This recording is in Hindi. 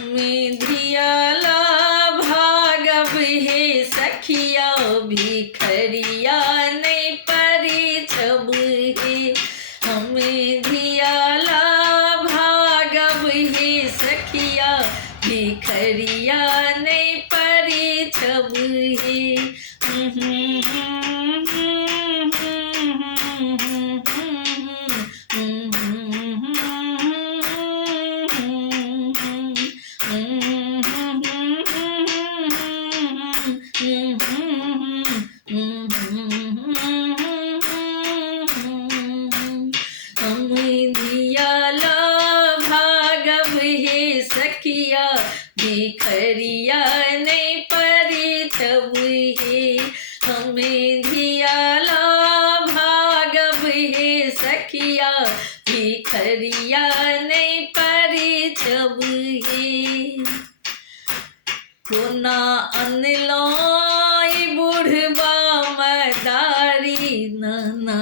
हमें धियाला भागब हे सखिया भिखरिया नहीं परिछब हे। हमें धियाला भागब हे सखिया भिखरिया नहीं परिछब हे। हमें धियाला भागब हे सखिया भिखरिया नहीं परिछब हे। हमें धियाला भागब हे सखिया भिखरिया नहीं परिछब हे। कोना अनलो बुढ़बा मदारी नाना